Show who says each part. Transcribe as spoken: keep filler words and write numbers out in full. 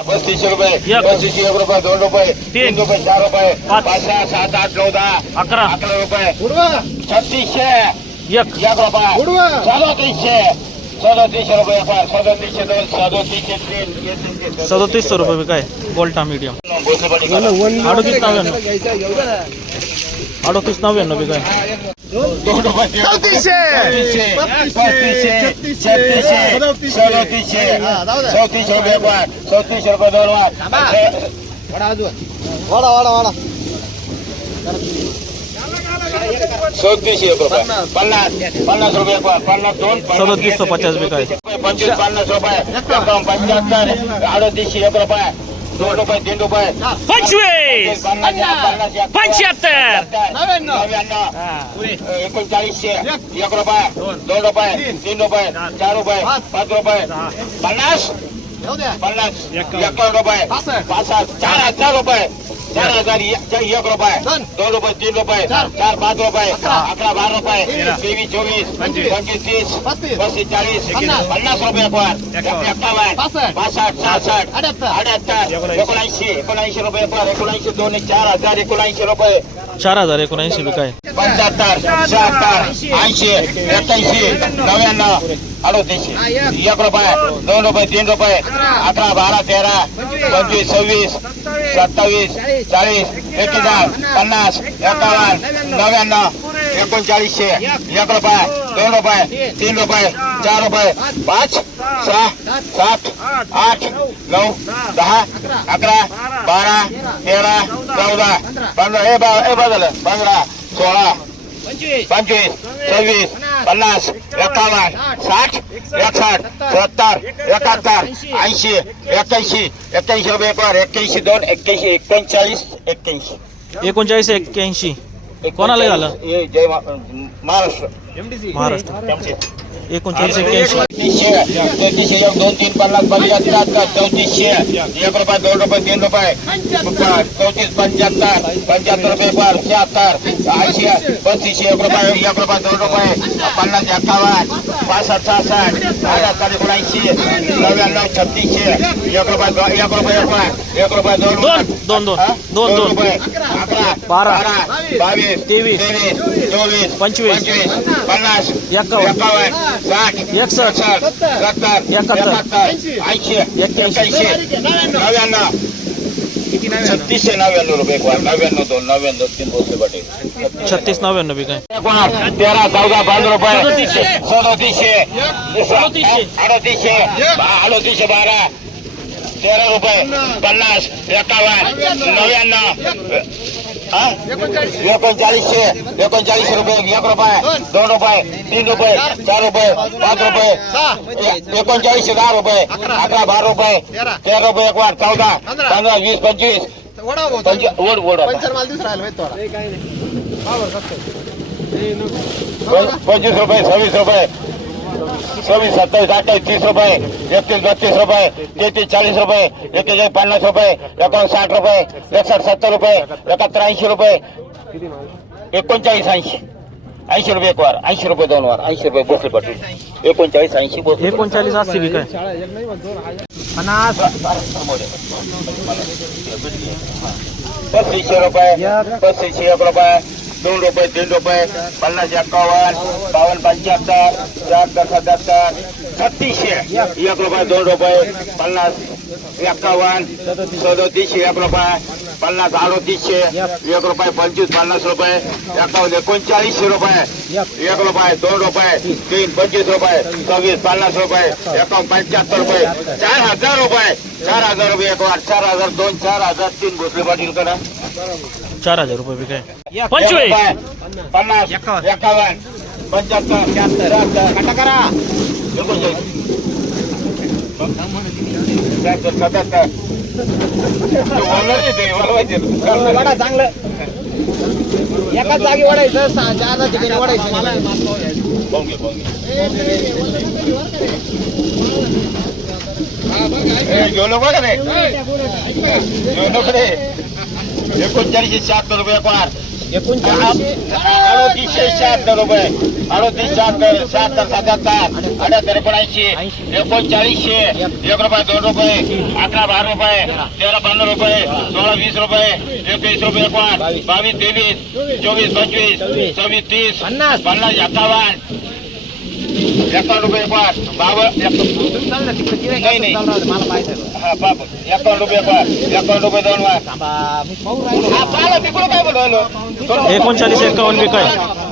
Speaker 1: पस्तीसशे रुपये पस्तीसशे एक रुपये दोन रुपये तीन रुपये चार रुपये पाच सहा सात आठ नऊ दहा अकरा अकरा रुपये छत्तीसशे एक एक रुपये सदतीसशे सदतीसशे रुपये सदतीसशे दोन सदतीसशे तीन
Speaker 2: सदतीसशे रुपये भी काय गोल्टा मीडियम अडतीस नव्याण्णव अडतीस नव्याण्णव भी काय
Speaker 1: चौतीसशे पस्तीसशे छत्तीसशे सदतीसशे चौतीसशे रुपये पाच चौतीसशे रुपये दोन वाढ वाडा वाडा वाडा चौतीसशे एक रुपये पन्नास पन्नास रुपये पन्नास दोन
Speaker 2: सदतीसशे पचास भी काय
Speaker 1: पंचवीस पन्नास रुपये पंच्याहत्तर अडतीसशे एक रुपये दोन रुपये तीन रुपये
Speaker 2: पंचवीस पंच्याहत्तर
Speaker 1: नव्याण्णव एकोणचाळीसशे एक रुपये दोन रुपये तीन रुपये चार रुपये पाच रुपये पन्नास पन्नास एकावन्न रुपये पासष्ट चार हजार रुपये चार हजार एक रुपये दोन रुपये तीन रुपये चार पाच रुपये अकरा बारा रुपये तेवीस चोवीस पंचवीस तीस पस्तीस चाळीस पन्नास रुपये पर एकावन्न पासष्ट सहासष्ट अठ्याहत्तर एकोणऐंशी एकोणऐंशी रुपये पर एकोणऐंशी दोन चार हजार एकोणऐंशी रुपये
Speaker 2: चार हजार एकोणऐंशी भी काय
Speaker 1: पंच्याहत्तर शहात्तर ऐंशी एक्क्याऐंशी नव्याण्णव अडतीसशे एक रुपये दोन रुपये तीन रुपये अकरा बारा तेरा पंचवीस सव्वीस सत्तावीस चाळीस एक्केचाळीस पन्नास एकावन्न नव्याण्णव एकोणचाळीसशे एक रुपये दोन रुपये तीन रुपये चार रुपये पाच सहा सात आठ नऊ दहा अकरा बारा तेरा चौदा पंधरा हे बा हे बदल पंधरा सोळा पंचवीस सव्वीस पन्नास एकावन्न साठ एकसष्ट सत्तर एकाहत्तर ऐंशी एक्क्याऐंशी एक्क्याऐंशी रुपये पर एक्क्याऐंशी दोन एक्क्याऐंशी एकोणचाळीस एक्क्याऐंशी
Speaker 2: एकोणचाळीस एक्क्याऐंशी कोणाला झालं
Speaker 1: जय महाराष्ट्र
Speaker 2: महाराष्ट्र एकोणचाळीस एक्क्याऐंशी
Speaker 1: चौतीसशे एक दोन तीन पन्नास पंच्याहत्तर चौतीसशे एक रुपये दोन रुपये तीन रुपये चौतीस पंच्याहत्तर पंच्याहत्तर रुपये पर शहात्तर ऐंशी पस्तीसशे एक रुपये एक रुपये दोन रुपये पन्नास एकावन्न पासष्ट सहासष्ट अठ्याहत्तर एकोणऐंशी नव्याण्णव छत्तीसशे एक रुपये एक रुपये एक रुपये दोन
Speaker 2: दोन दोन दोन दोन
Speaker 1: रुपये अकरा
Speaker 2: बारा
Speaker 1: बावीस
Speaker 2: तेवीस
Speaker 1: तेवीस चोवीस
Speaker 2: पंचवीस
Speaker 1: पंचवीस पन्नास
Speaker 2: एकावन्न
Speaker 1: एकावन्न साठ
Speaker 2: एकसष्ट
Speaker 1: सत्तर एकाहत्तर ऐंशी एक्क्याऐंशी नव्याण्णव छत्तीसशे नव्याण्णव रुपये नव्याण्णव दोन नव्याण्णव तीन बोलते पाटील
Speaker 2: छत्तीस नव्याण्णव भी काय
Speaker 1: तेरा चौदा पाच रुपये सदतीसशे अडतीसशे अडतीसशे बारा तेरा रुपये पन्नास एकावन्न नव्याण्णव एकोणचाळीसशे एकोणचाळीसशे रुपये एक रुपये दोन रुपये तीन रुपये चार रुपये पाच रुपये एकोणचाळीसशे दहा रुपये अकरा बारा रुपये तेरा रुपये एक वार चौदा पंधरा वीस पंचवीस ओढ ओढ पंचवीस रुपये सव्वीस रुपये सव्वीस सत्तावीस अठ्ठावीस तीस रुपये एकतीस बत्तीस रुपये तेहतीस चाळीस रुपये एक्केचाळीस पन्नास रुपये एकोण साठ रुपये एकसष्ट सत्तर रुपये एकाहत्तर ऐंशी रुपये एकोणचाळीस ऐंशी ऐंशी रुपये एक वार ऐंशी रुपये दोन वार ऐंशी रुपये भोसले पाटील एकोणचाळीस ऐंशी
Speaker 2: एकोणचाळीस अस्सी भी काय पन्नास
Speaker 1: पस्तीसशे रुपये पस्तीसशे एक रुपये दोन रुपये तीन रुपये पन्नास एकावन्न बावन्न पंच्याहत्तर शहात्तर सत्याहत्तर छत्तीसशे एक रुपये दोन रुपये पन्नास एकावन्न सदतीसशे एक रुपये पन्नास अडतीसशे एक रुपये पंचवीस पन्नास रुपये एकावन्न एकोणचाळीसशे रुपये एक रुपये दोन रुपये तीन पंचवीस रुपये सव्वीस पन्नास रुपये एकावन्न पंच्याहत्तर रुपये चार हजार रुपये चार हजार रुपये एक वार चार हजार दोन चार हजार तीन भोसले पाटील करा
Speaker 2: चार हजार रुपये भी काय पंचवीस
Speaker 1: पन्नास एकावन्न पंच्याहत्तर शहात्तर करा सत्याहत्तर चांगलं एकाच जागी वाढायचं चार ठिकाणी वाढायचं घेऊ नको रे घेऊ नको रे एकोणचाळीसशे शहात्तर रुपये पार अडोतीसशे शहात्तर रुपये अडोतीस शहात्तर शहात्तर सत्याहत्तर अठ्याहत्तर एकोणऐंशी एकोणचाळीसशे एक रुपये दोन रुपये अकरा बारा रुपये तेरा पन्नास रुपये सोळा वीस रुपये एकवीस रुपये एकोण बावीस तेवीस चोवीस पंचवीस सव्वीस तीस पन्नास पन्नास एकावन्न एकावन्न रुपये एकोण बावन्न नाही नाही हा बाप एकावन्न रुपये एकोण एकावन्न रुपये दोन वार हा पाला तिकडं काय बोलवलं
Speaker 2: एकोणचाळीस एकावन्न बी काय